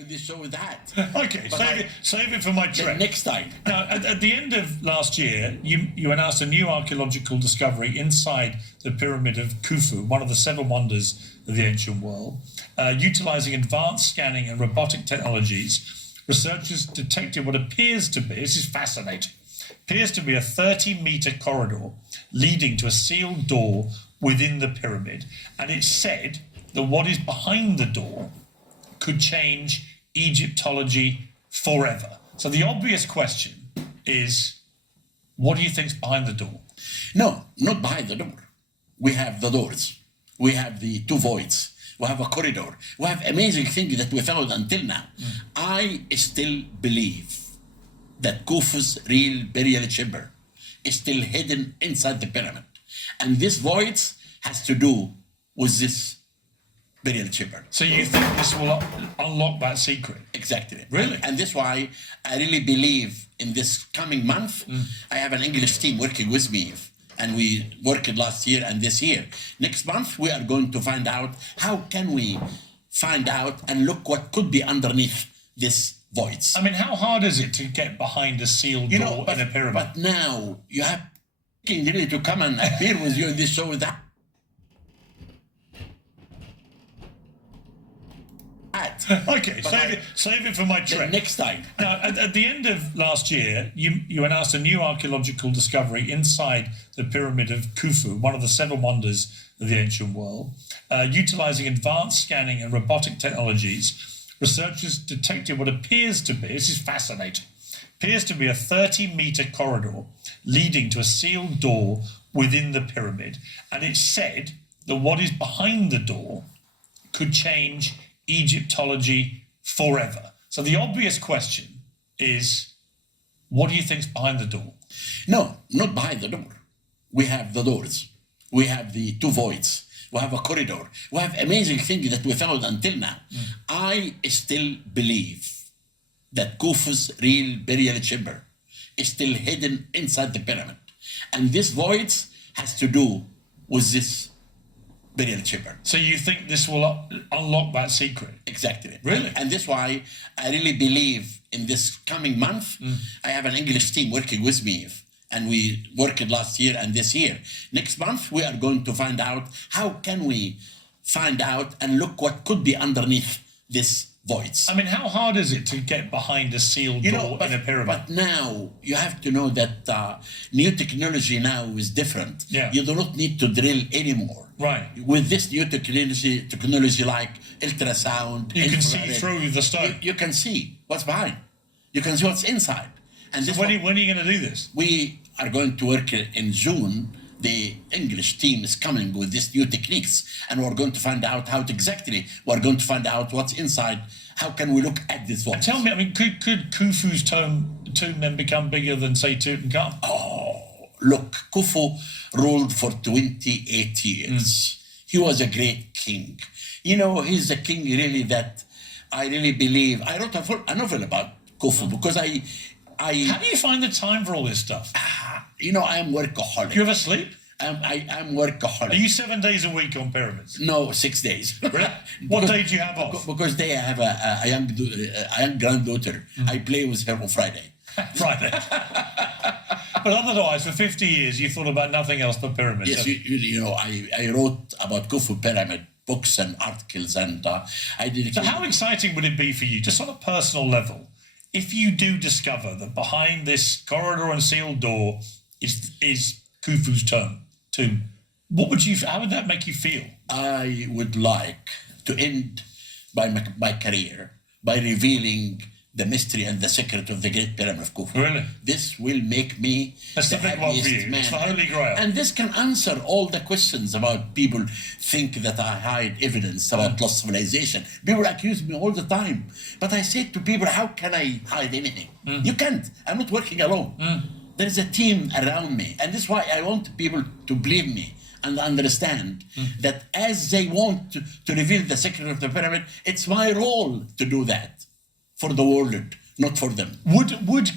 you this show with that. Okay, save it for my trip. Next time. Now, at the end of last year, you announced a new archaeological discovery inside the Pyramid of Khufu, one of the seven wonders of the ancient world. Utilising advanced scanning and robotic technologies, researchers detected what appears to be, this is fascinating, appears to be a 30-metre corridor leading to a sealed door within the pyramid. And it's said that what is behind the door could change Egyptology forever. So the obvious question is, what do you think's behind the door? No, not behind the door. We have the doors. We have the two voids. We have a corridor. We have amazing things that we found until now. I still believe that Khufu's real burial chamber is still hidden inside the pyramid. And this void has to do with this burial chamber. So you think this will unlock that secret? Exactly. Really? And that's why I really believe in this coming month, I have an English team working with me, and we worked last year and this year. Next month, we are going to find out how can we find out and look what could be underneath this voids. I mean, how hard is it to get behind a sealed door in a pyramid? But now you have really to come and appear with you in this show with that. Okay, save it for my trip. Next time. Now, at the end of last year, you announced a new archaeological discovery inside the Pyramid of Khufu, one of the seven wonders of the ancient world. Utilising advanced scanning and robotic technologies, researchers detected what appears to be, this is fascinating, appears to be a 30-metre corridor leading to a sealed door within the pyramid. And it's said that what is behind the door could change Egyptology forever. So the obvious question is, what do you think's behind the door? No, not behind the door. We have the doors. We have the two voids. We have a corridor. We have amazing things that we found until now. I still believe that Khufu's real burial chamber is still hidden inside the pyramid. And this void has to do with this burial chamber. So you think this will unlock that secret? Exactly. Really? And that's why I really believe in this coming month, I have an English team working with me, and we worked last year and this year. Next month, we are going to find out how can we find out and look what could be underneath this voids. I mean, how hard is it to get behind a sealed door in a pyramid? But now you have to know that new technology now is different. Yeah. You do not need to drill anymore. Right. With this new technology like ultrasound, you can see infrared, through the stone. You can see what's behind. You can see what's inside. And so when are you going to do this? We are going to work in June. The English team is coming with these new techniques, and we're going to find out how we're going to find out what's inside. How can we look at this voice? Tell me, I mean, could Khufu's tomb then become bigger than, say, Tutankhamun? Oh, look, Khufu ruled for 28 years. He was a great king. You know, he's a king really that I really believe. I wrote a novel about Khufu because I. How do you find the time for all this stuff? You know, I'm workaholic. Do you ever sleep? I'm workaholic. Are you 7 days a week on pyramids? No, 6 days. Really? What day do you have off? Because I have a young granddaughter. I play with her on Friday. Friday. But otherwise, for 50 years, you thought about nothing else but pyramids. Yes, you know, I wrote about Khufu pyramid books and articles, and I did. So how exciting would it be for you, just on a personal level, if you do discover that behind this corridor and sealed door is Khufu's tomb? How would that make you feel? I would like to end my career by revealing the mystery and the secret of the Great Pyramid of Khufu. Really? This will make me the big one for you. Man. It's the Holy Grail. And this can answer all the questions about people think that I hide evidence about lost civilization. People accuse me all the time. But I say to people, how can I hide anything? You can't. I'm not working alone. There is a team around me. And that's why I want people to believe me and understand that as they want to reveal the secret of the pyramid, it's my role to do that. For the world, not for them. Would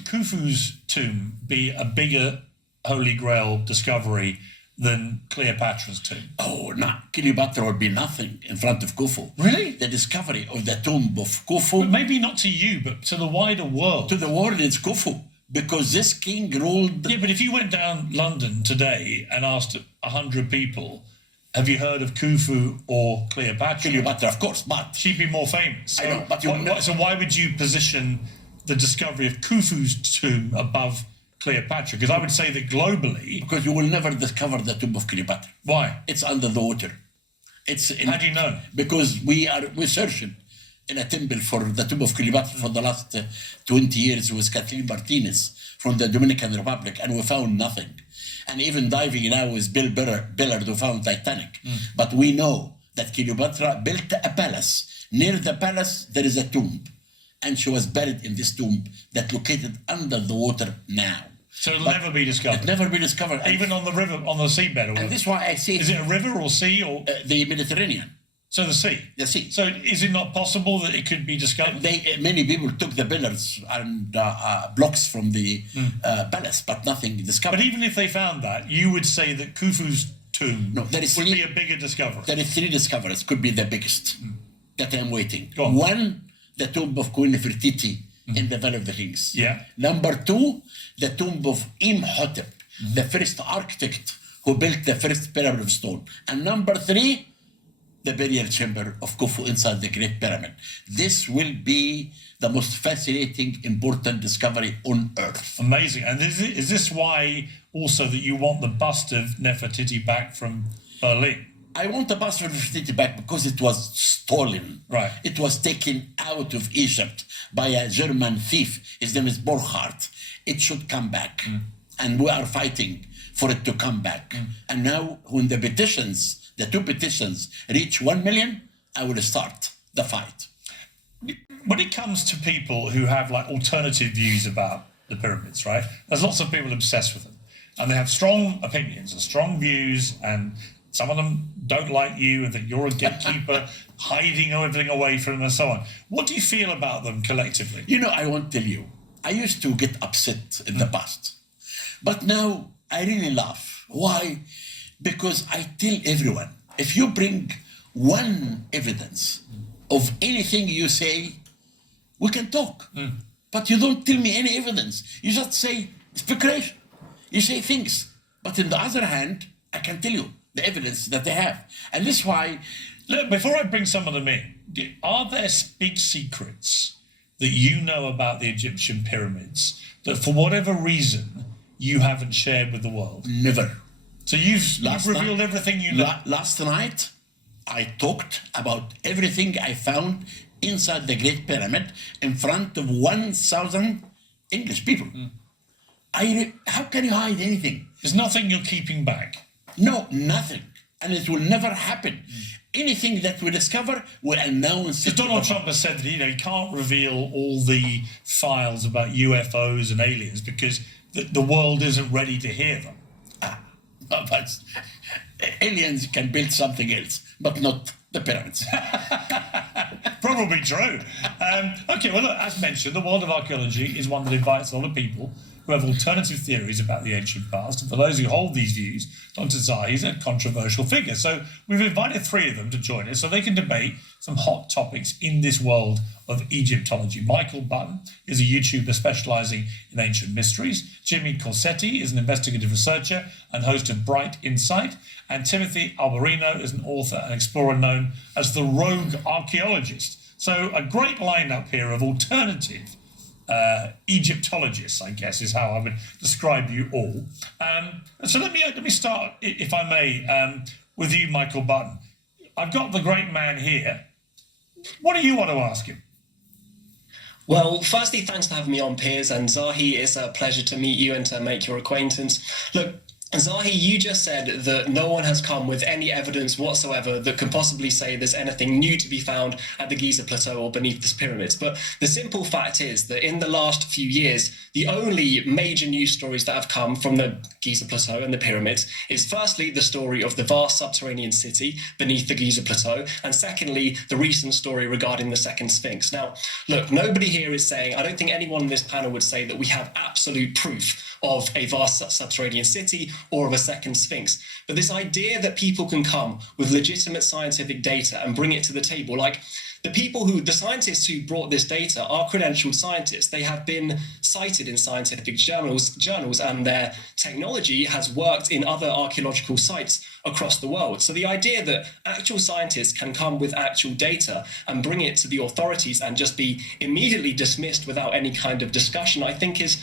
Khufu's tomb be a bigger Holy Grail discovery than Cleopatra's tomb. Oh, no, Cleopatra would be nothing in front of Khufu. Really? The discovery of the tomb of Khufu. But maybe not to you, but to the wider world. To the world, it's Khufu. Because this king ruled... Yeah, but if you went down London today and asked 100 people, have you heard of Khufu or Cleopatra? Cleopatra, of course, but... She'd be more famous. So, I know, but so why would you position the discovery of Khufu's tomb above Cleopatra? Because I would say that globally... Because you will never discover the tomb of Cleopatra. Why? It's under the water. How do you know? Because we're searching in a temple for the tomb of Cleopatra for the last 20 years with Kathleen Martinez from the Dominican Republic, and we found nothing. And even diving now with Bill Billard, who found Titanic. But we know that Cleopatra built a palace. Near the palace, there is a tomb. And she was buried in this tomb that located under the water now. So it'll never be discovered? It'll never be discovered. Even on the river, on the seabed? Or and this is why I say... Is it a river or sea? Or the Mediterranean. So the sea? The sea. So is it not possible that it could be discovered? Many people took the pillars and blocks from the palace, but nothing discovered. But even if they found that, you would say that Khufu's tomb would be a bigger discovery? There is 3 discoveries, could be the biggest that I'm waiting. Go on. 1, the tomb of Queen Nefertiti in the Valley of the Kings. Yeah. Number 2, the tomb of Imhotep, the first architect who built the first pyramid of stone. And number 3, the burial chamber of Khufu inside the Great Pyramid. This will be the most fascinating, important discovery on Earth. Amazing. And is this why also that you want the bust of Nefertiti back from Berlin? I want the bust of Nefertiti back because it was stolen. Right. It was taken out of Egypt by a German thief. His name is Borchardt. It should come back. And we are fighting for it to come back. And now when the 2 petitions reach 1 million, I will start the fight. When it comes to people who have like alternative views about the pyramids, right? There's lots of people obsessed with them. And they have strong opinions and strong views, and some of them don't like you and think you're a gatekeeper, hiding everything away from them and so on. What do you feel about them collectively? You know, I won't tell you. I used to get upset in the past. But now I really laugh. Why? Because I tell everyone, if you bring one evidence of anything you say, we can talk. But you don't tell me any evidence. You just say speculation. You say things. But on the other hand, I can tell you the evidence that they have. And this is why... Look, before I bring some of them in, are there big secrets that you know about the Egyptian pyramids that for whatever reason you haven't shared with the world? Never. So you've revealed everything you know? Last night, I talked about everything I found inside the Great Pyramid in front of 1,000 English people. How can you hide anything? There's nothing you're keeping back? No, nothing. And it will never happen. Anything that we discover, we'll announce it. Donald Trump has said that he can't reveal all the files about UFOs and aliens because the world isn't ready to hear them. But aliens can build something else, but not the pyramids. Probably true. Okay, well, look, as mentioned, the world of archaeology is one that invites a lot of people who have alternative theories about the ancient past. And for those who hold these views, Dr. Zahi is a controversial figure. So we've invited 3 of them to join us so they can debate some hot topics in this world of Egyptology. Michael Button is a YouTuber specializing in ancient mysteries. Jimmy Corsetti is an investigative researcher and host of Bright Insight. And Timothy Alberino is an author and explorer known as the Rogue Archaeologist. So a great lineup here of alternative Egyptologists, I guess, is how I would describe you all. So let me start, if I may, with you, Michael Button. I've got the great man here. What do you want to ask him? Well, firstly, thanks for having me on, Piers, and Zahi, it's a pleasure to meet you and to make your acquaintance. Look, Zahi, you just said that no one has come with any evidence whatsoever that could possibly say there's anything new to be found at the Giza Plateau or beneath the pyramids. But the simple fact is that in the last few years, the only major news stories that have come from the Giza Plateau and the pyramids is firstly the story of the vast subterranean city beneath the Giza Plateau, and secondly, the recent story regarding the second Sphinx. Now, look, nobody here is saying, I don't think anyone on this panel would say that we have absolute proof of a vast subterranean city or of a second Sphinx. But this idea that people can come with legitimate scientific data and bring it to the table, like the scientists who brought this data are credentialed scientists. They have been cited in scientific journals, and their technology has worked in other archaeological sites across the world. So the idea that actual scientists can come with actual data and bring it to the authorities and just be immediately dismissed without any kind of discussion, I think is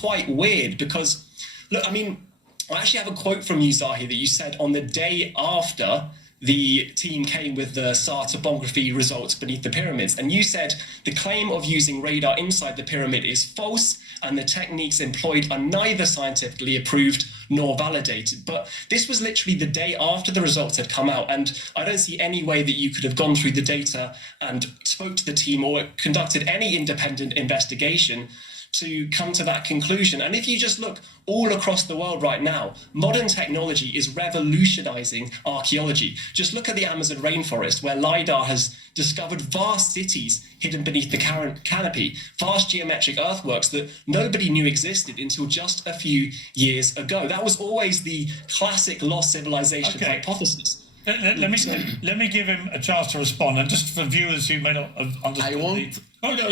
quite weird. Because, look, I mean, I actually have a quote from you, Zahi, that you said on the day after the team came with the SAR topography results beneath the pyramids. And you said the claim of using radar inside the pyramid is false and the techniques employed are neither scientifically approved nor validated. But this was literally the day after the results had come out. And I don't see any way that you could have gone through the data and spoke to the team or conducted any independent investigation to come to that conclusion. And if you just look all across the world right now, modern technology is revolutionizing archaeology. Just look at the Amazon rainforest, where LiDAR has discovered vast cities hidden beneath the canopy, vast geometric earthworks that nobody knew existed until just a few years ago. That was always the classic lost civilization hypothesis. Let me give him a chance to respond. And just for viewers who may not have understood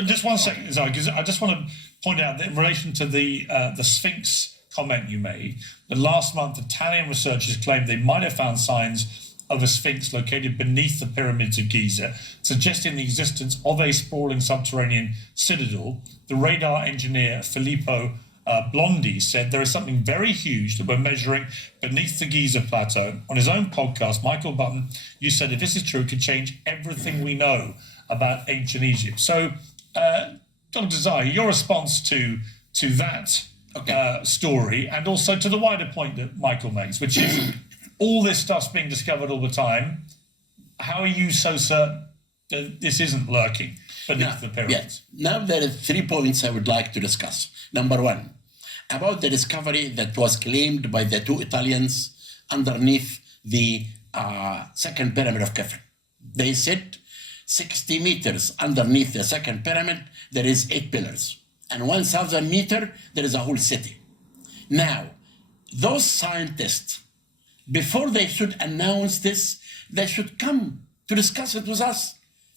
just one second, Zahi, because I just want to point out that in relation to the Sphinx comment you made, that last month Italian researchers claimed they might have found signs of a Sphinx located beneath the pyramids of Giza, suggesting the existence of a sprawling subterranean citadel. The radar engineer Filippo Blondi said there is something very huge that we're measuring beneath the Giza plateau. On his own podcast, Michael Button, you said if this is true, it could change everything we know about ancient Egypt. So, Dr. Zahi, your response to that story, and also to the wider point that Michael makes, which is all this stuff's being discovered all the time. How are you so certain that this isn't lurking beneath the pyramids? Now there are 3 points I would like to discuss. Number one, about the discovery that was claimed by the 2 Italians underneath the second pyramid of Khafre. They said 60 meters underneath the second pyramid, there is 8 pillars. And 1,000 meters, there is a whole city. Now, those scientists, before they should announce this, they should come to discuss it with us,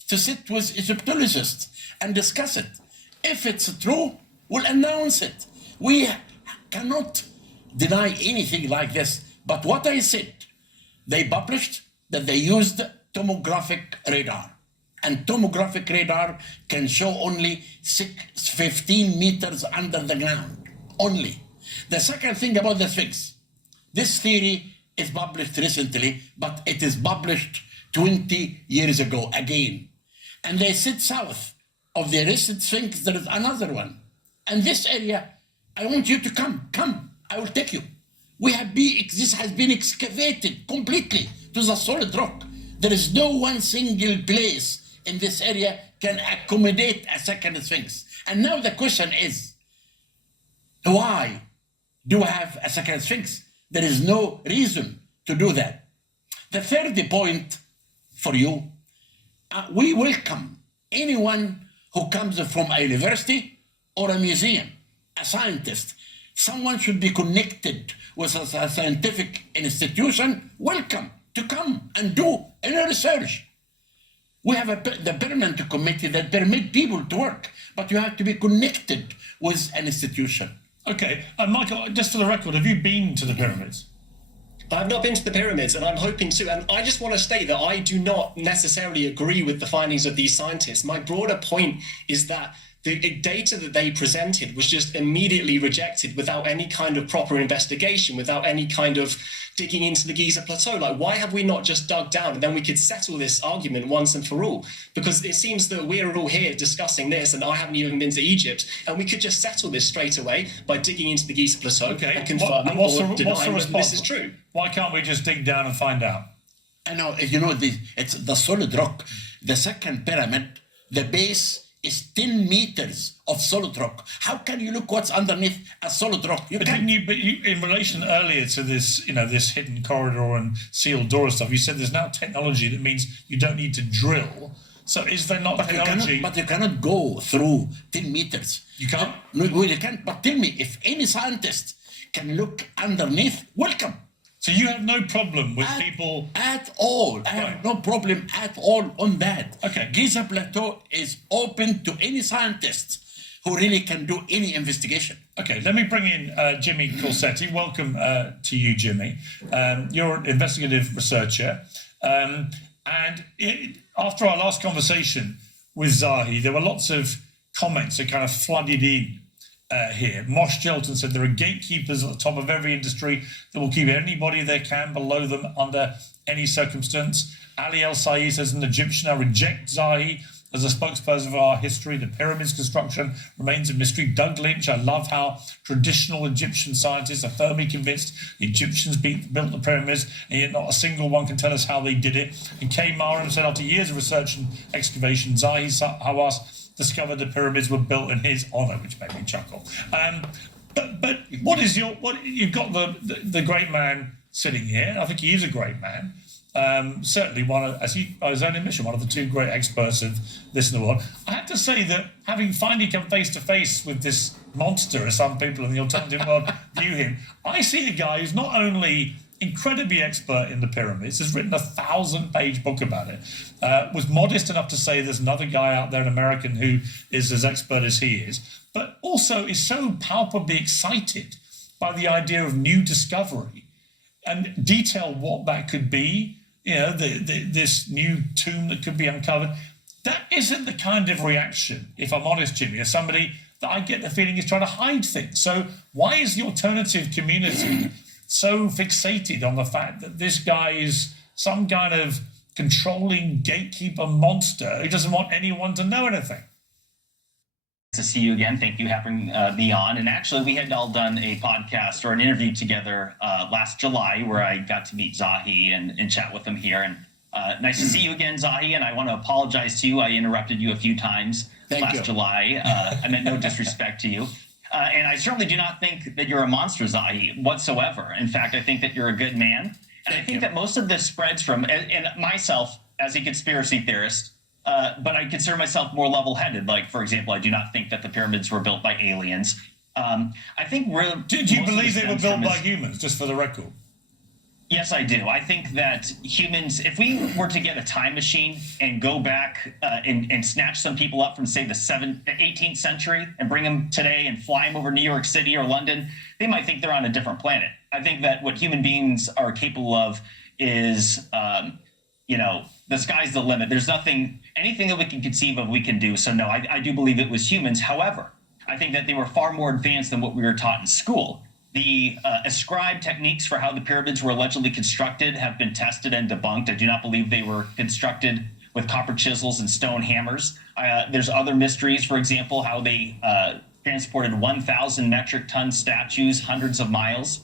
to sit with Egyptologists and discuss it. If it's true, we'll announce it. We cannot deny anything like this. But what I said, they published that they used tomographic radar. And tomographic radar can show only 15 meters under the ground, only. The second thing about the Sphinx, this theory is published recently, but it is published 20 years ago again. And they said south of the recent Sphinx, there is another one. And this area, I want you to come, I will take you. This has been excavated completely to the solid rock. There is no one single place in this area can accommodate a second Sphinx. And now the question is, why do we have a second Sphinx? There is no reason to do that. The third point for you, we welcome anyone who comes from a university or a museum, a scientist. Someone should be connected with a scientific institution. Welcome to come and do any research. We have the permanent committee that permit people to work, but you have to be connected with an institution. Okay, Michael, just for the record, have you been to the pyramids? I've not been to the pyramids, and I'm hoping to. And I just want to state that I do not necessarily agree with the findings of these scientists. My broader point is that the data that they presented was just immediately rejected without any kind of proper investigation, without any kind of digging into the Giza Plateau. Like, why have we not just dug down and then we could settle this argument once and for all? Because it seems that we're all here discussing this, and I haven't even been to Egypt, and we could just settle this straight away by digging into the Giza Plateau and confirming or denying that this is true. Why can't we just dig down and find out? I know, it's the solid rock. The second pyramid, the base is 10 meters of solid rock. How can you look what's underneath a solid rock? But in relation earlier to this, this hidden corridor and sealed door and stuff, you said there's now technology that means you don't need to drill So is there not But technology? you cannot go through 10 meters. You can't? No, well, you can't. But tell me, if any scientist can look underneath, welcome. So you have no problem with people... At all. I have no problem at all on that. Okay. Giza Plateau is open to any scientist who really can do any investigation. Okay, let me bring in Jimmy Corsetti. Welcome to you, Jimmy. You're an investigative researcher. After our last conversation with Zahi, there were lots of comments that kind of flooded in here. Mosh Gelton said there are gatekeepers at the top of every industry that will keep anybody they can below them under any circumstance. Ali El Said says an Egyptian, I reject Zahi as a spokesperson for our history. The pyramids construction remains a mystery. Doug Lynch, I love how traditional Egyptian scientists are firmly convinced the Egyptians built the pyramids, and yet not a single one can tell us how they did it. And Kay Maram said after years of research and excavation, Zahi Hawass discovered the pyramids were built in his honor, which made me chuckle. But what is you've got the great man sitting here. I think he is a great man. Certainly as his own admission, one of the two great experts of this in the world. I have to say that having finally come face to face with this monster, as some people in the alternative world view him, I see a guy who's not only incredibly expert in the pyramids, has written a 1,000-page book about it, was modest enough to say there's another guy out there, an American, who is as expert as he is, but also is so palpably excited by the idea of new discovery and detail what that could be. You know, this new tomb that could be uncovered. That isn't the kind of reaction, if I'm honest, Jimmy, as somebody that I get the feeling is trying to hide things. So why is the alternative community so fixated on the fact that this guy is some kind of controlling gatekeeper monster who doesn't want anyone to know anything? To see you again. Thank you for having me on. And actually, we had all done a podcast or an interview together last July where I got to meet Zahi and chat with him here. And nice to see you again, Zahi. And I want to apologize to you. I interrupted you a few times last July. I meant no disrespect to you. And I certainly do not think that you're a monster, Zahi, whatsoever. In fact, I think that you're a good man. And I think that most of this spreads from, and myself as a conspiracy theorist, but I consider myself more level-headed. Like, for example, I do not think that the pyramids were built by aliens. I think do you believe they were built by humans, just for the record? Yes, I do. I think that humans, if we were to get a time machine and go back and snatch some people up from, say, the 18th century and bring them today and fly them over New York City or London, they might think they're on a different planet. I think that what human beings are capable of is, the sky's the limit. There's anything that we can conceive of, we can do. So, no, I do believe it was humans. However, I think that they were far more advanced than what we were taught in school. The ascribed techniques for how the pyramids were allegedly constructed have been tested and debunked. I do not believe they were constructed with copper chisels and stone hammers. There's other mysteries, for example, how they transported 1,000 metric ton statues hundreds of miles.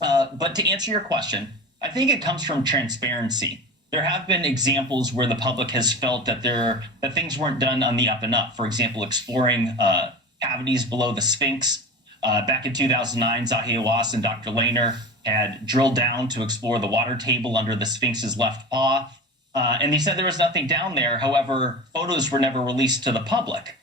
But to answer your question, I think it comes from transparency. There have been examples where the public has felt that things weren't done on the up and up. For example, exploring cavities below the Sphinx. Back in 2009, Zahi Hawass and Dr. Lehner had drilled down to explore the water table under the Sphinx's left paw. And they said there was nothing down there. However, photos were never released to the public.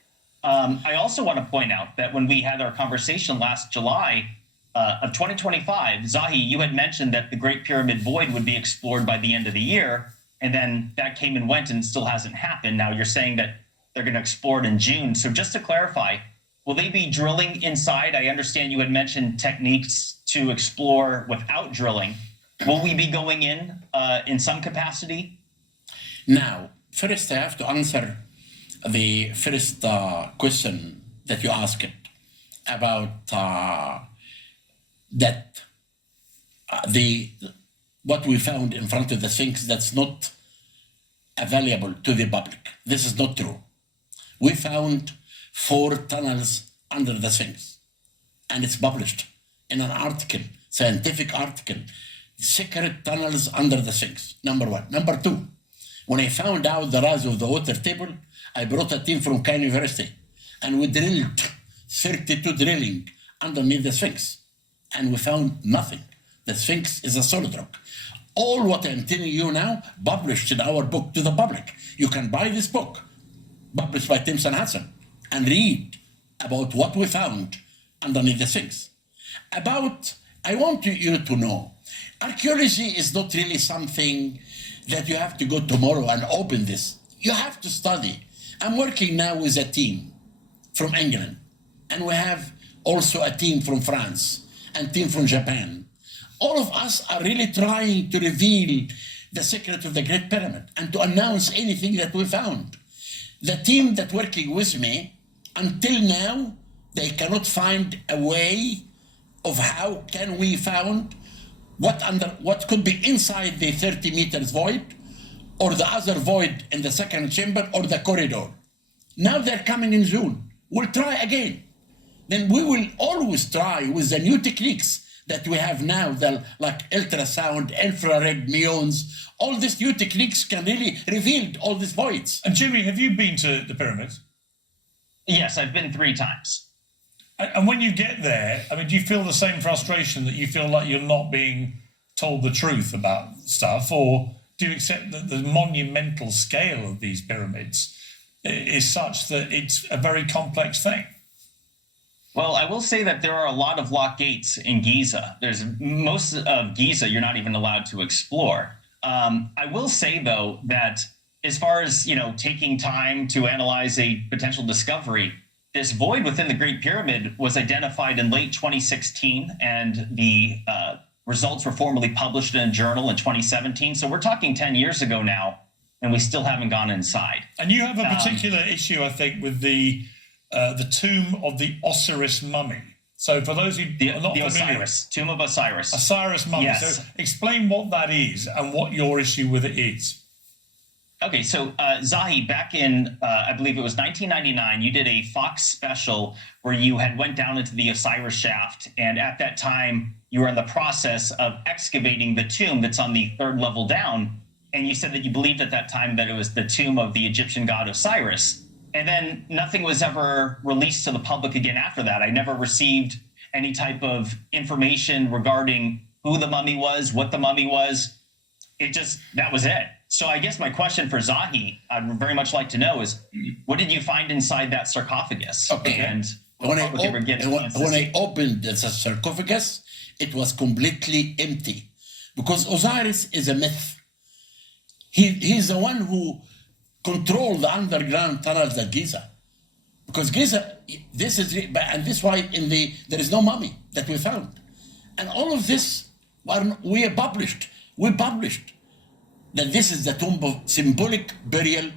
I also want to point out that when we had our conversation last July of 2025, Zahi, you had mentioned that the Great Pyramid Void would be explored by the end of the year. And then that came and went and still hasn't happened. Now you're saying that they're going to explore it in June. So just to clarify, will they be drilling inside? I understand you had mentioned techniques to explore without drilling. Will we be going in some capacity? Now, first I have to answer the first question that you asked about what we found in front of the Sphinx that's not available to the public. This is not true. We found 4 tunnels under the Sphinx, and it's published in an article, scientific article, secret tunnels under the Sphinx, number 1. Number 2, when I found out the rise of the water table, I brought a team from Cairo University, and we drilled 32 drilling underneath the Sphinx, and we found nothing. The Sphinx is a solid rock. all what I'm telling you now published in our book to the public. You can buy this book, published by Timson Hudson, and read about what we found underneath the Sphinx. I want you to know, archaeology is not really something that you have to go tomorrow and open this. You have to study. I'm working now with a team from England, and we have also a team from France and team from Japan. All of us are really trying to reveal the secret of the Great Pyramid and to announce anything that we found. The team that working with me, until now, they cannot find a way of how can we found what could be inside the 30 meters void, or the other void in the second chamber, or the corridor. Now they're coming in June. We'll try again. Then we will always try with the new techniques that we have now, like ultrasound, infrared muons. All these new techniques can really reveal all these voids. And Jimmy, have you been to the pyramids? Yes, I've been 3 times. And when you get there, I mean, do you feel the same frustration that you feel like you're not being told the truth about stuff? Or do you accept that the monumental scale of these pyramids is such that it's a very complex thing? Well, I will say that there are a lot of locked gates in Giza. There's most of Giza you're not even allowed to explore. I will say, though, that as far as, taking time to analyze a potential discovery, this void within the Great Pyramid was identified in late 2016, and the results were formally published in a journal in 2017. So we're talking 10 years ago now, and we still haven't gone inside. And you have a particular issue, I think, with the tomb of the Osiris mummy. So for those who are not familiar, Osiris, tomb of Osiris. Osiris mummy. Yes. So explain what that is and what your issue with it is. Okay, so Zahi, back in, I believe it was 1999, you did a Fox special where you had went down into the Osiris shaft, and at that time, you were in the process of excavating the tomb that's on the 3rd level down, and you said that you believed at that time that it was the tomb of the Egyptian god Osiris, and then nothing was ever released to the public again after that. I never received any type of information regarding who the mummy was, what the mummy was. That was it. So I guess my question for Zahi, I'd very much like to know, is what did you find inside that sarcophagus? Okay. And when I opened the sarcophagus, it was completely empty, because Osiris is a myth. He's the one who controlled the underground tunnels at Giza, because Giza, this is why there is no mummy that we found, and all of this we published that this is the tomb of symbolic burial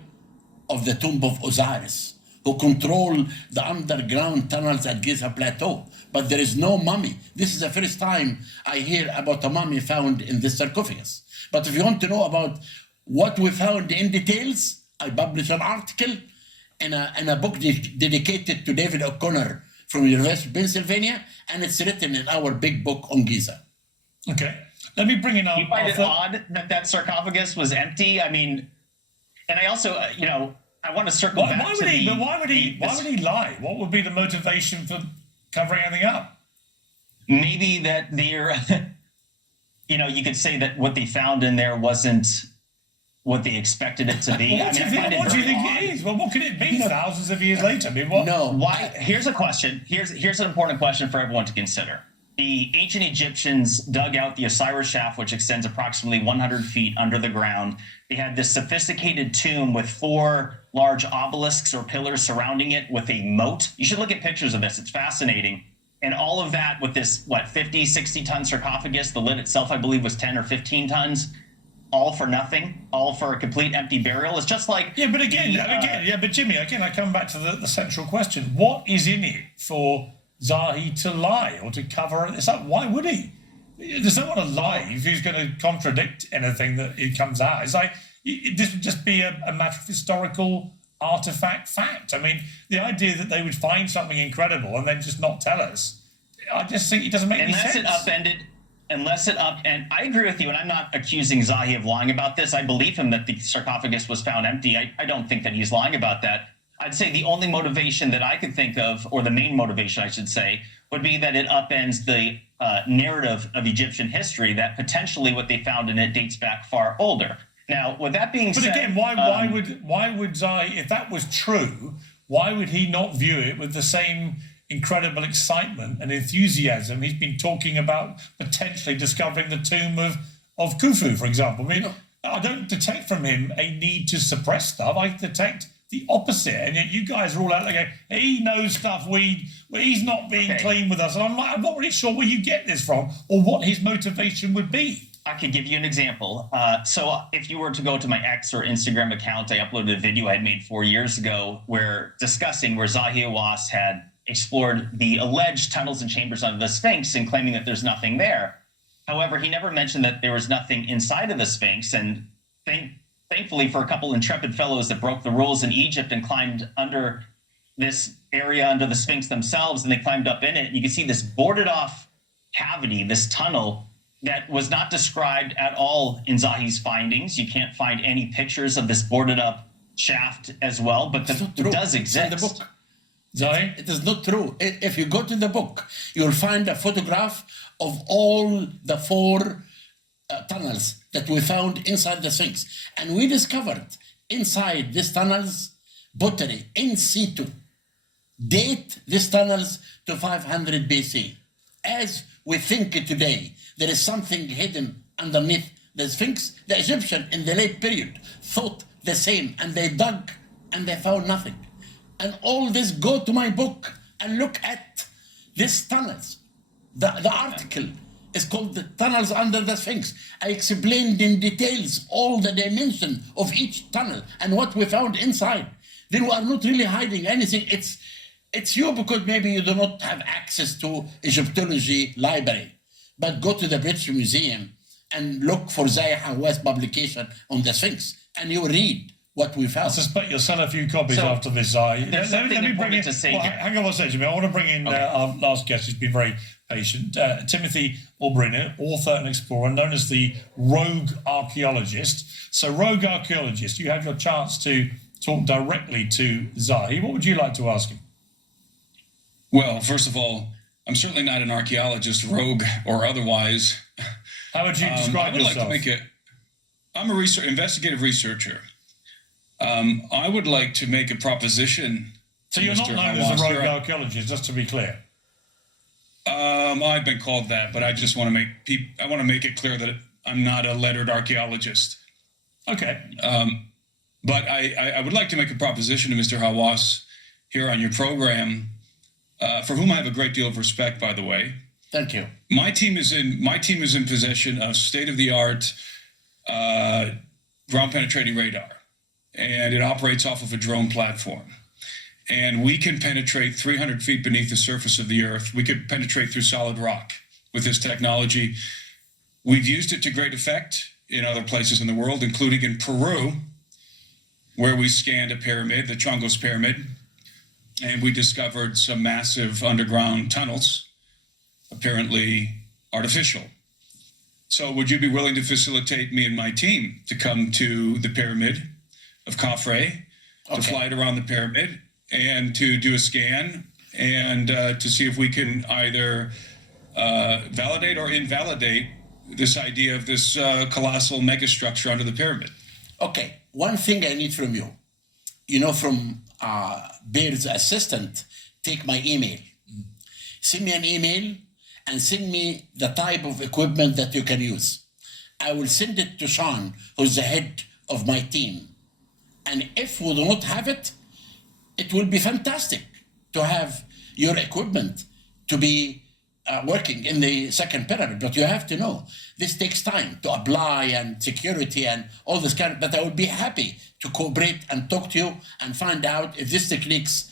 of the tomb of Osiris, who control the underground tunnels at Giza Plateau. But there is no mummy. This is the first time I hear about a mummy found in this sarcophagus. But if you want to know about what we found in details, I published an article in a book dedicated to David O'Connor from University of Pennsylvania, and it's written in our big book on Giza. Okay. Let me bring in our... You find it odd that sarcophagus was empty? I mean, and I also, I want to circle back to the... But why would he lie? What would be the motivation for covering anything up? Maybe that they're, you could say that what they found in there wasn't what they expected it to be. What do you think it is? Well, what could it be thousands of years later? I mean, what? No. Why? Here's a question. Here's an important question for everyone to consider. The ancient Egyptians dug out the Osiris shaft, which extends approximately 100 feet under the ground. They had this sophisticated tomb with 4 large obelisks or pillars surrounding it with a moat. You should look at pictures of this. It's fascinating. And all of that with this, 50, 60-ton sarcophagus. The lid itself, I believe, was 10 or 15 tons. All for nothing, all for a complete empty burial. It's just like... Yeah, but but Jimmy, I come back to the central question. What is in it for Zahi to lie or to cover this up? Why would he? There's no one alive who's going to contradict anything that it comes out. It's like, this would just be a matter of historical artifact fact. I mean, the idea that they would find something incredible and then just not tell us, I just think it doesn't make any sense. And I agree with you, and I'm not accusing Zahi of lying about this. I believe him that the sarcophagus was found empty. I don't think that he's lying about that. I'd say the only motivation that I could think of, or the main motivation, I should say, would be that it upends the narrative of Egyptian history, that potentially what they found in it dates back far older. Now, with that being said, but again, why would Zahi, if that was true, why would he not view it with the same incredible excitement and enthusiasm he's been talking about potentially discovering the tomb of Khufu, for example? I mean, I don't detect from him a need to suppress stuff. I detect the opposite, and yet you guys are all out there going, he knows stuff he's not being clean with us. And I'm not really sure where you get this from or what his motivation would be. I could give you an example. So if you were to go to my X or Instagram account, I uploaded a video I had made 4 years ago where Zahi Hawass had explored the alleged tunnels and chambers under the Sphinx and claiming that there's nothing there. However, he never mentioned that there was nothing inside of the Sphinx, and thankfully for a couple intrepid fellows that broke the rules in Egypt and climbed under this area under the Sphinx themselves, and they climbed up in it, and you can see this boarded off cavity, this tunnel that was not described at all in Zahi's findings. You can't find any pictures of this boarded up shaft as well, but it does exist. In the book. Zahi? It is not true. If you go to the book, you'll find a photograph of all the 4 tunnels that we found inside the Sphinx. And we discovered inside these tunnels pottery in situ. Date these tunnels to 500 BC. As we think today, there is something hidden underneath the Sphinx. The Egyptian in the late period thought the same, and they dug and they found nothing. And all this, go to my book and look at these tunnels. The article is called The Tunnels Under the Sphinx. I explained in details all the dimension of each tunnel and what we found inside. Then we are not really hiding anything. It's you because maybe you do not have access to Egyptology library. But go to the British Museum and look for Zahi Hawass publication on the Sphinx, and you read what we found. I suspect you'll sell a few copies after this, Zahi. Let me bring in, to say hang on one second. I want to bring in our last guest who's been very patient, Timothy Albriner, author and explorer, known as the rogue archaeologist. So, rogue archaeologist, you have your chance to talk directly to Zahi. What would you like to ask him? Well, first of all, I'm certainly not an archaeologist, rogue or otherwise. How would you describe yourself? I'm a investigative researcher. I would like to make a proposition. So you're not known as a rogue archaeologist, just to be clear. I've been called that, but I just want to make it clear that I'm not a lettered archaeologist. Okay. But I would like to make a proposition to Mr. Hawass here on your program, for whom I have a great deal of respect, by the way. Thank you. My team is in possession of state-of-the-art ground-penetrating radar, and it operates off of a drone platform. And we can penetrate 300 feet beneath the surface of the Earth. We could penetrate through solid rock with this technology. We've used it to great effect in other places in the world, including in Peru, where we scanned a pyramid, the Chongos Pyramid, and we discovered some massive underground tunnels, apparently artificial. So would you be willing to facilitate me and my team to come to the pyramid of Khafre, to fly it around the pyramid, and to do a scan, and to see if we can either validate or invalidate this idea of this colossal megastructure under the pyramid? Okay, one thing I need from you, from Bear's assistant, take my email. Send me an email and send me the type of equipment that you can use. I will send it to Sean, who's the head of my team. And if we do not have it, it will be fantastic to have your equipment to be working in the second pyramid. But you have to know, this takes time to apply and security and all this kind of, but I would be happy to cooperate and talk to you and find out if these techniques,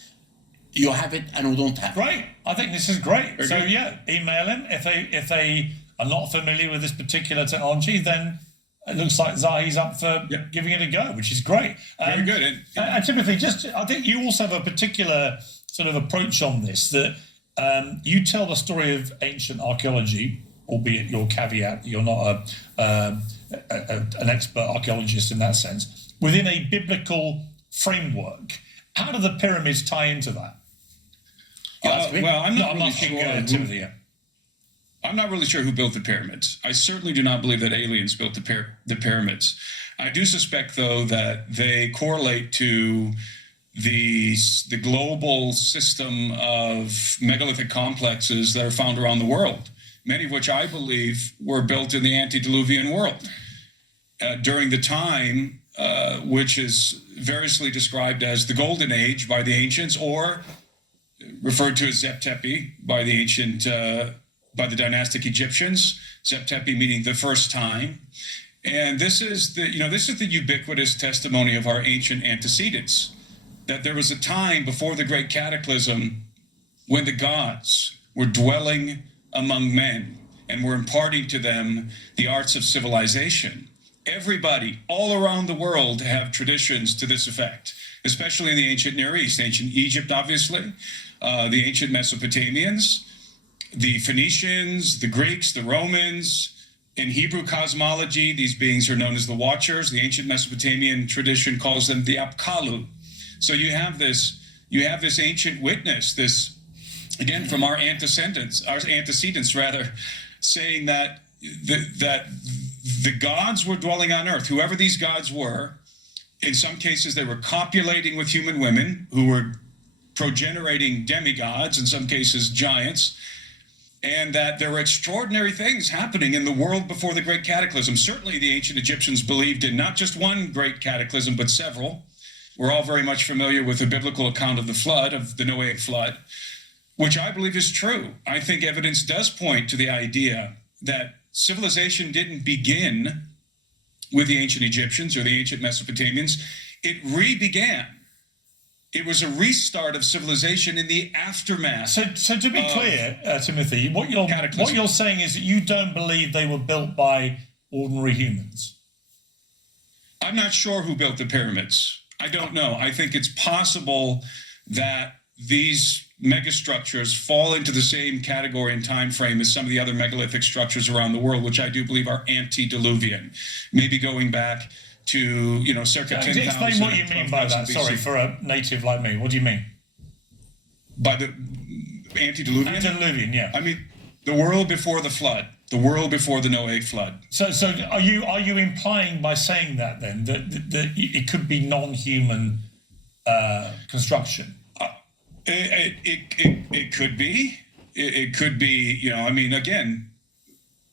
you have it and we don't have it. Great. I think this is great. So yeah, email him. If they are not familiar with this particular technology, then it looks like Zahi's up for giving it a go, which is great. Very good. And Timothy, I think you also have a particular sort of approach on this, that you tell the story of ancient archaeology, albeit your caveat, you're not an expert archaeologist in that sense, within a biblical framework. How do the pyramids tie into that? Well, I'm not I'm really asking sure. Timothy. Yeah. I'm not really sure who built the pyramids. I certainly do not believe that aliens built the pyramids. I do suspect, though, that they correlate to the global system of megalithic complexes that are found around the world, many of which I believe were built in the antediluvian world during the time which is variously described as the Golden Age by the ancients, or referred to as Zep-Tepi by the ancient, by the dynastic Egyptians. Zep-Tepi meaning the first time. And this is the ubiquitous testimony of our ancient antecedents, that there was a time before the great cataclysm when the gods were dwelling among men and were imparting to them the arts of civilization. Everybody all around the world have traditions to this effect, especially in the ancient Near East, ancient Egypt, obviously, the ancient Mesopotamians, the Phoenicians, the Greeks, the Romans. In Hebrew cosmology, these beings are known as the Watchers. The ancient Mesopotamian tradition calls them the Apkallu. So you have this ancient witness, this, again, from our antecedents rather, saying that the gods were dwelling on earth, whoever these gods were. In some cases, they were copulating with human women who were progenerating demigods, in some cases giants, and that there were extraordinary things happening in the world before the Great Cataclysm. Certainly the ancient Egyptians believed in not just one great cataclysm, but several. We're all very much familiar with the biblical account of the flood, of the Noahic flood, which I believe is true. I think evidence does point to the idea that civilization didn't begin with the ancient Egyptians or the ancient Mesopotamians. It re-began. It was a restart of civilization in the aftermath. So to be clear, Timothy, what you're saying is that you don't believe they were built by ordinary humans. I'm not sure who built the pyramids. I don't know. I think it's possible that these megastructures fall into the same category and time frame as some of the other megalithic structures around the world, which I do believe are antediluvian, maybe going back to, circa 10,000. Explain what you mean by that. Sorry, for a native like me. What do you mean? By the antediluvian? Antediluvian, yeah. I mean, the world before the flood, the world before the Noahic flood. So are you implying by saying that then that it could be non-human construction? It could be. It could be, again,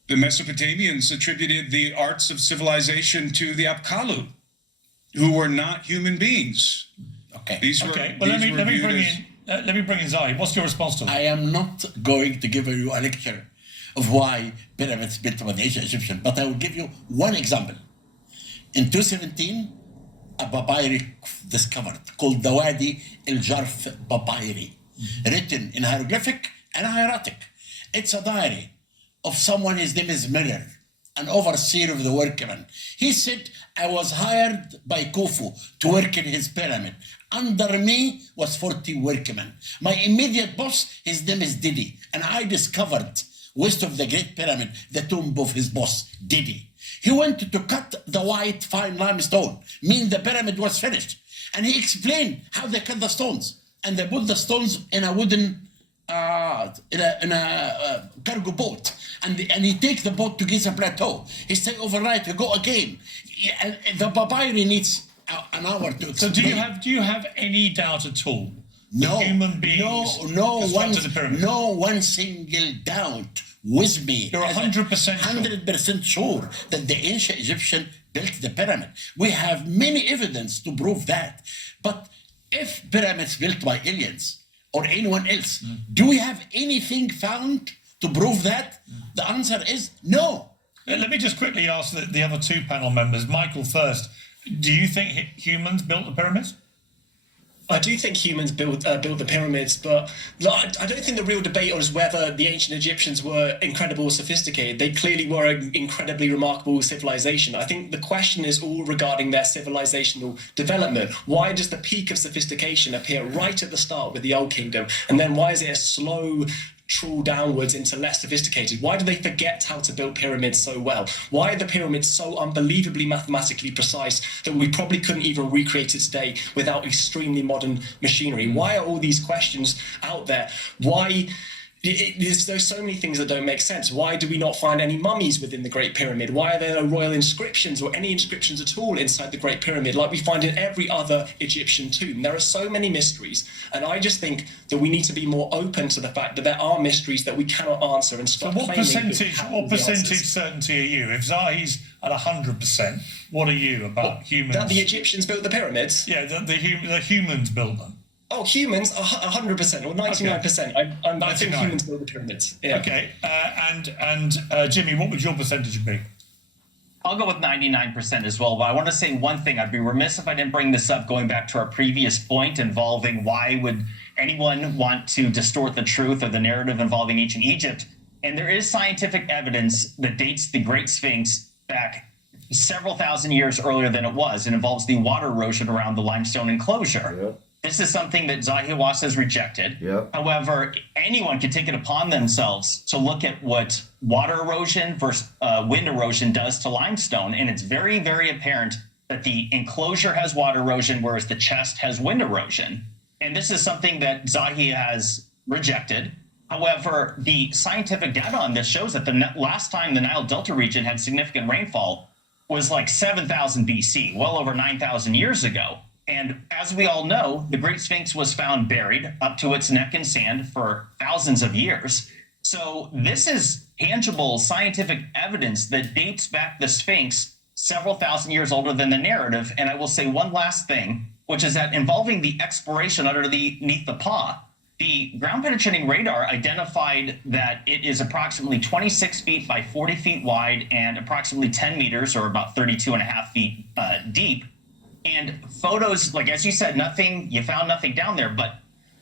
the Mesopotamians attributed the arts of civilization to the Apkallu, who were not human beings. Okay. Well, let me bring in Zahi. What's your response to that? I am not going to give you a lecture of why pyramids built by the ancient Egyptian, but I will give you one example. In 2017, a papyri discovered called the Wadi el-Jarf papyri, written in hieroglyphic and hieratic. It's a diary of someone, his name is Miller, an overseer of the workmen. He said, I was hired by Khufu to work in his pyramid. Under me was 40 workmen. My immediate boss, his name is Didi, and I discovered west of the Great Pyramid the tomb of his boss, Didi. He went to cut the white fine limestone, meaning the pyramid was finished. And he explained how they cut the stones. And they put the stones in a wooden, in a cargo boat. And he take the boat to Giza Plateau. He stay overnight, he go again. The papyri needs an hour to explain. So do you have any doubt at all? No, human beings no one single doubt with me. You're 100% 100% sure that the ancient Egyptian built the pyramid. We have many evidence to prove that. But if pyramids built by aliens or anyone else, do we have anything found to prove that? The answer is no. Let me just quickly ask the other two panel members. Michael first. Do you think humans built the pyramids? I do think humans built the pyramids, but I don't think the real debate is whether the ancient Egyptians were incredible or sophisticated. They clearly were an incredibly remarkable civilization. I think the question is all regarding their civilizational development. Why does the peak of sophistication appear right at the start with the Old Kingdom? And then why is it a slow trawl downwards into less sophisticated? Why do they forget how to build pyramids so well? Why are the pyramids so unbelievably mathematically precise that we probably couldn't even recreate it today without extremely modern machinery? Why are all these questions out there? Why... There's so many things that don't make sense. Why do we not find any mummies within the Great Pyramid? Why are there no royal inscriptions or any inscriptions at all inside the Great Pyramid like we find in every other Egyptian tomb? There are so many mysteries, and I just think that we need to be more open to the fact that there are mysteries that we cannot answer and stop. So what claiming percentage certainty are you? If Zahi's at 100%, what are you about humans? That the Egyptians built the pyramids? Yeah, the humans built them. Oh, humans, 100% or 99%. Okay. I think humans build the pyramids. Yeah. Okay, and Jimmy, what would your percentage be? I'll go with 99% as well, but I want to say one thing. I'd be remiss if I didn't bring this up, going back to our previous point involving why would anyone want to distort the truth or the narrative involving ancient Egypt. And there is scientific evidence that dates the Great Sphinx back several thousand years earlier than it was. It involves the water erosion around the limestone enclosure. Yep. This is something that Zahi Hawass has rejected. Yep. However, anyone can take it upon themselves to look at what water erosion versus wind erosion does to limestone. And it's very, very apparent that the enclosure has water erosion, whereas the chest has wind erosion. And this is something that Zahi has rejected. However, the scientific data on this shows that the last time the Nile Delta region had significant rainfall was like 7,000 BC, well over 9,000 years ago. And as we all know, the Great Sphinx was found buried up to its neck in sand for thousands of years. So this is tangible scientific evidence that dates back the Sphinx several thousand years older than the narrative. And I will say one last thing, which is that involving the exploration underneath the paw, the ground penetrating radar identified that it is approximately 26 feet by 40 feet wide and approximately 10 meters or about 32 and a half feet deep. And photos, like as you said, you found nothing down there, but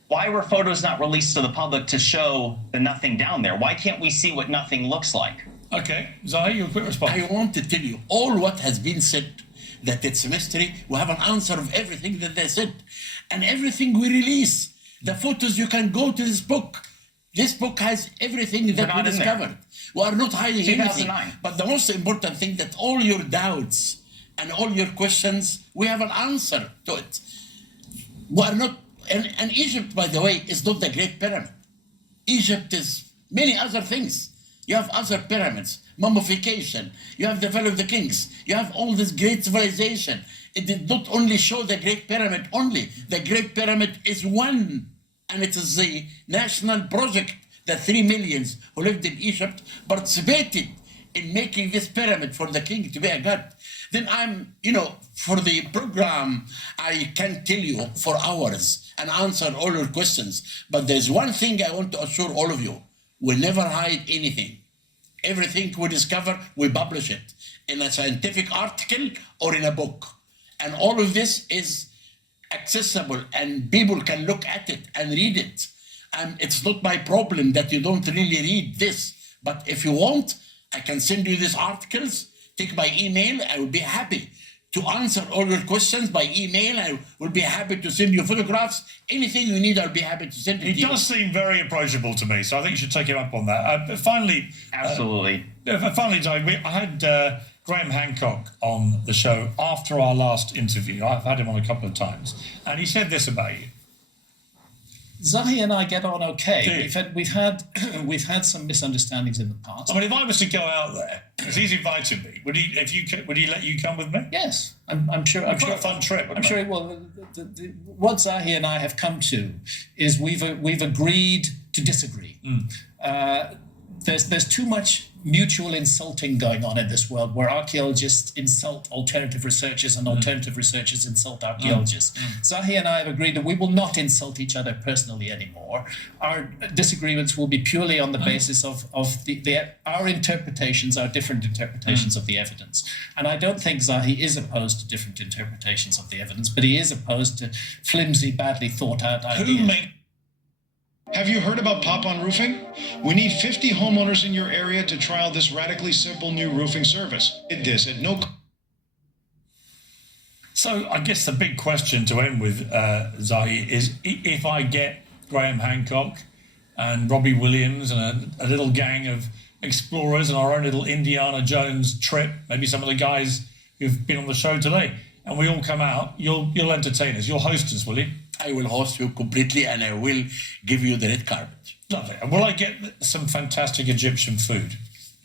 why were photos not released to the public to show the nothing down there? Why can't we see what nothing looks like? Okay, Zahi, your quick response. I want to tell you all what has been said, that it's a mystery. We have an answer of everything that they said. And everything we release, the photos, you can go to this book. This book has everything that we discovered. We are not hiding anything. But the most important thing, that all your doubts and all your questions, we have an answer to it. We are not, and Egypt, by the way, is not the Great Pyramid. Egypt is many other things. You have other pyramids, mummification, you have the Valley of the Kings, you have all this great civilization. It did not only show the Great Pyramid only. The Great Pyramid is one, and it is the national project that 3 million who lived in Egypt participated in making this pyramid for the king to be a god. Then for the program, I can tell you for hours and answer all your questions. But there's one thing I want to assure all of you. We never hide anything. Everything we discover, we publish it in a scientific article or in a book. And all of this is accessible and people can look at it and read it. And it's not my problem that you don't really read this. But if you want, I can send you these articles. Take my email. I will be happy to answer all your questions by email. I will be happy to send you photographs. Anything you need, I'll be happy to send it to you. He does seem very approachable to me, so I think you should take him up on that. But finally... Absolutely. Finally, I had Graham Hancock on the show after our last interview. I've had him on a couple of times. And he said this about you. Zahi and I get on okay. We've had some misunderstandings in the past. I mean, if I was to go out there, because he's invited me, would he let you come with me? Yes, I'm sure. I'm sure a fun trip. I'm sure. Well, what Zahi and I have come to is we've agreed to disagree. There's too much mutual insulting going on in this world, where archaeologists insult alternative researchers and alternative researchers insult archaeologists. Zahi and I have agreed that we will not insult each other personally anymore. Our disagreements will be purely on the basis of our interpretations, our different interpretations of the evidence. And I don't think Zahi is opposed to different interpretations of the evidence, but he is opposed to flimsy, badly thought out ideas. Have you heard about pop-on roofing? We need 50 homeowners in your area to trial this radically simple new roofing service. Did this at no... So I guess the big question to end with, Zahi, is if I get Graham Hancock, and Robbie Williams and a little gang of explorers and our own little Indiana Jones trip, maybe some of the guys who've been on the show today, and we all come out, you'll entertain us. You'll host us, will you? I will host you completely, and I will give you the red carpet. Lovely. And will I get some fantastic Egyptian food?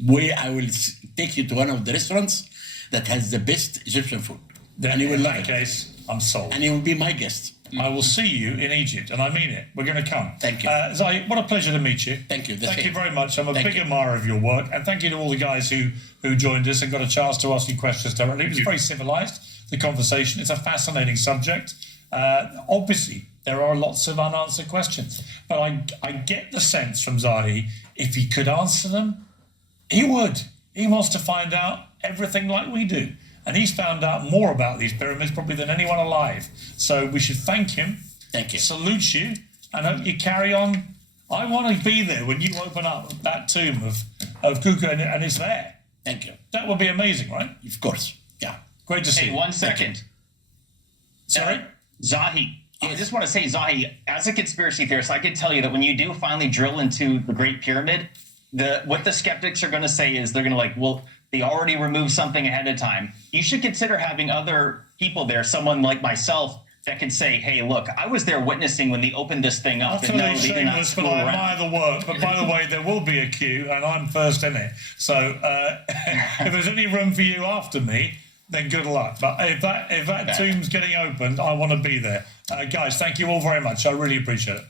I will take you to one of the restaurants that has the best Egyptian food. Then and you will in love that it. case, I'm sold. And you will be my guest. I will see you in Egypt, and I mean it. We're going to come. Thank you. Zahi, what a pleasure to meet you. Thank you. The Thank same. you very much. I'm a Thank big you. admirer of your work, and thank you to all the guys who joined us and got a chance to ask you questions directly. It was very civilised, the conversation. It's a fascinating subject. Obviously, there are lots of unanswered questions, but I get the sense from Zahi, if he could answer them, he would. He wants to find out everything like we do. And he's found out more about these pyramids probably than anyone alive. So we should thank him. Thank you. Salute you, and hope you carry on. I want to be there when you open up that tomb of Khufu and it's there. Thank you. That would be amazing, right? Of course. Yeah. Great to see Hey, you. 1 second. Sorry? Zahi, I just want to say, Zahi, as a conspiracy theorist, I can tell you that when you do finally drill into the Great Pyramid, what the skeptics are going to say is they're going to like, well, they already removed something ahead of time. You should consider having other people there, someone like myself, that can say, hey, look, I was there witnessing when they opened this thing up. And no, Utterly they did not shameless, but screw I around. admire the work. But by the way, there will be a queue, and I'm first in it. So if there's any room for you after me, then good luck. But if that tomb's getting opened, I want to be there. Guys, thank you all very much. I really appreciate it.